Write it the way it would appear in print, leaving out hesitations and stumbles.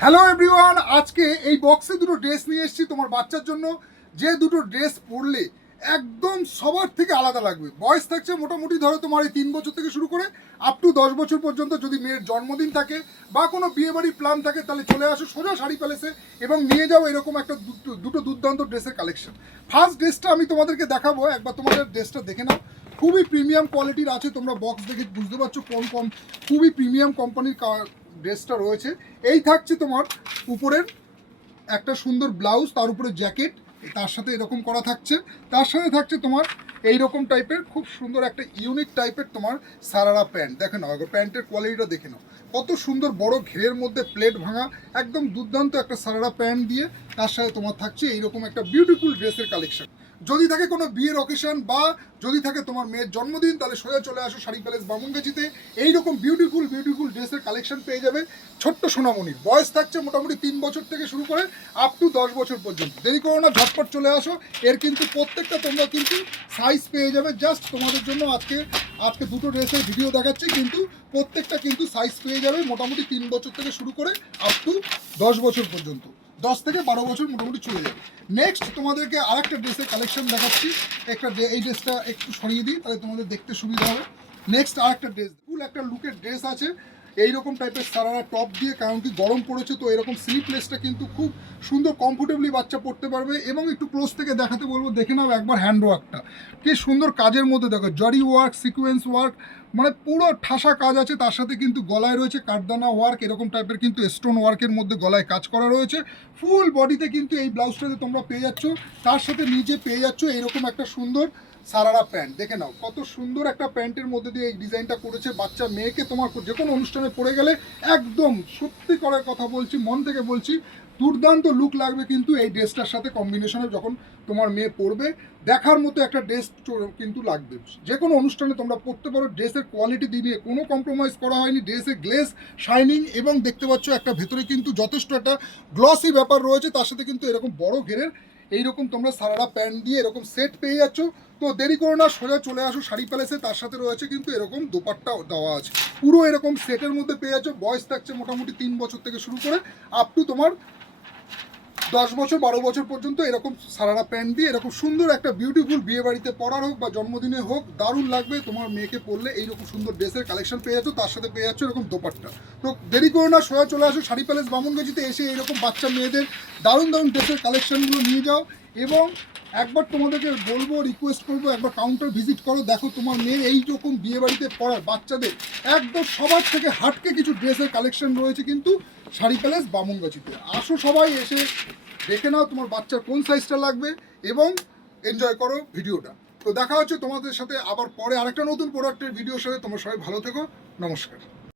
Hello everyone, আজকে এই বক্সে দুটো ড্রেস নিয়ে এসেছি তোমার বাচ্চার জন্য। যে দুটো ড্রেস পরলে একদম সবার থেকে আলাদা লাগবে। বয়স থাকছে মোটামুটি ধরো তোমার এই 3 বছর থেকে শুরু করে আপ টু 10 বছর পর্যন্ত। যদি মেয়ের জন্মদিন থাকে বা কোনো বিয়েবাড়ির প্ল্যান থাকে তাহলে চলে আসো সোজা শাড়ি প্যালেসে এবং নিয়ে যাও এরকম একটা দুটো দুর্দান্ত ড্রেসের কালেকশন। ফার্স্ট ড্রেসটা আমি তোমাদেরকে দেখাবো, একবার তোমাদের ড্রেসটা দেখে নাও। খুবই প্রিমিয়াম কোয়ালিটির আছে, তোমরা বক্স দেখে বুঝতে পারছো কোন খুবই প্রিমিয়াম কোম্পানির ড্রেসটা রয়েছে। এই থাকছে তোমার উপরের একটা সুন্দর ব্লাউজ, তার উপরে জ্যাকেট, তার সাথে এরকম করা থাকছে। তার সাথে থাকছে তোমার এইরকম টাইপের খুব সুন্দর একটা ইউনিক টাইপের তোমার সারারা প্যান্ট। দেখে নাও, প্যান্টের কোয়ালিটিটা দেখে নাও, কত সুন্দর বড় ঘেরের মধ্যে প্লেট ভাঙা একদম দুর্দান্ত একটা সারারা প্যান্ট দিয়ে তার সাথে তোমার থাকছে এইরকম একটা বিউটিফুল ড্রেসের কালেকশন। যদি থাকে কোনো বিয়ের অকেশন বা যদি থাকে তোমার মেয়ের জন্মদিন তাহলে সোজা চলে আসো শাড়ি প্যালেস বামুনগাছিতে। এইরকম বিউটিফুল ড্রেসের কালেকশন পেয়ে যাবে ছোট্ট সোনামণির। বয়স থাকছে মোটামুটি 3 বছর থেকে শুরু করে আপ টু 10 বছর পর্যন্ত। দেরি করো না, ঝটপট চলে আসো। এর কিন্তু প্রত্যেকটা তোমরা কিন্তু সাইজ পেয়ে যাবে। জাস্ট তোমাদের জন্য আজকে দুটো ড্রেসের ভিডিও দেখাচ্ছি, কিন্তু প্রত্যেকটা কিন্তু সাইজ পেয়ে যাবে মোটামুটি 3 বছর থেকে শুরু করে আপ টু 10 বছর পর্যন্ত। 10 থেকে 12 বছর মোটামুটি চলে যাবে। নেক্সট তোমাদেরকে আরেকটা ড্রেসের কালেকশন দেখাচ্ছি। এই ড্রেসটা একটু সরিয়ে দিই তাহলে তোমাদের দেখতে সুবিধা হবে। নেক্সট আরেকটা ড্রেস, ফুল একটা লুকের ড্রেস আছে এইরকম টাইপের সারারা টপ দিয়ে, কারণ কি গরম পড়েছে তো এরকম স্লিপলেসটা কিন্তু খুব সুন্দর কমফোর্টেবলি বাচ্চা পড়তে পারবে। এবং একটু ক্লোজ থেকে দেখাতে বলবো, দেখে নাও একবার হ্যান্ড ওয়ার্কটা কি সুন্দর কাজের মধ্যে। দেখো জরি ওয়ার্ক, সিকোয়েন্স ওয়ার্ক, মানে পুরো ঠাসা কাজ আছে। তার সাথে কিন্তু গলায় রয়েছে কাঠদানা ওয়ার্ক, এরকম টাইপের কিন্তু স্টোন ওয়ার্কের মধ্যে গলায় কাজ করা রয়েছে। ফুল বডিতে কিন্তু এই ব্লাউজটাতে তোমরা পেয়ে যাচ্ছ। তার সাথে নিচে পেয়ে যাচ্ছ এরকম একটা সুন্দর সারারা প্যান্ট। দেখে নাও কত সুন্দর একটা প্যান্টের মধ্যে দিয়ে এই ডিজাইনটা করেছে। বাচ্চা মেয়েকে তোমার যে কোনো অনুষ্ঠানে পরে গেলে একদম সত্যি করার কথা বলছি, মন থেকে বলছি, দুর্দান্ত লুক লাগবে কিন্তু এই ড্রেসটার সাথে কম্বিনেশনে যখন তোমার মেয়ে পরবে। দেখার মতো একটা ড্রেস কিন্তু লাগবে। যে কোনো অনুষ্ঠানে তোমরা পরতে পারো। ড্রেসের কোয়ালিটি দিয়ে কোনো কম্প্রোমাইজ করা হয়নি। ড্রেসের গ্লেজ, শাইনিং এবং দেখতে পাচ্ছ একটা ভেতরে কিন্তু যথেষ্ট একটা গ্লসি ব্যাপার রয়েছে। তার সাথে কিন্তু এরকম বড় ঘেরের এইরকম তোমরা সারারা প্যান্ট দিয়ে এরকম সেট পেয়ে যাচ্ছ। তো দেরি করো না, সোজা চলে আসো শাড়ি প্যালেসে। তার সাথে রয়েছে কিন্তু এরকম দোপাট্টা দেওয়া আছে, পুরো এরকম সেটের মধ্যে পেয়ে যাচ্ছ। বয়স থাকছে মোটামুটি 3 বছর থেকে শুরু করে আপ টু তোমার 10 বছর 12 বছর পর্যন্ত। এরকম সারারা প্যান্ট দিয়ে এরকম সুন্দর একটা বিউটিফুল বিয়ে বাড়িতে পরার হোক বা জন্মদিনে হোক দারুণ লাগবে তোমার মেয়েকে পরলে। এইরকম সুন্দর ড্রেসের কালেকশন পেয়ে যাচ্ছ, তার সাথে পেয়ে যাচ্ছ এরকম দোপাট্টা। তো দেরি করো না, সোজা চলে আসো শাড়ি প্যালেস বামুনগাছিতে। এসে এরকম বাচ্চা মেয়েদের দারুণ ড্রেসের কালেকশনগুলো নিয়ে যাও। এবং একবার তোমাদেরকে বলবো, রিকোয়েস্ট করবো, একবার কাউন্টার ভিজিট করো। দেখো তোমার মেয়ের এইরকম বিয়ে বাড়িতে পড়ার বাচ্চাদের একদম সবার থেকে হাটকে কিছু ড্রেসের কালেকশন রয়েছে কিন্তু শাড়ি প্যালেস বামুনগাছিতে। আসো সবাই, এসে দেখে নাও তোমার বাচ্চার কোন সাইজটা লাগবে এবং এনজয় করো ভিডিওটা। তো দেখা হচ্ছে তোমাদের সাথে আবার পরে আরেকটা নতুন প্রোডাক্টের ভিডিওর সাথে। তোমরা সবাই ভালো থেকো, নমস্কার।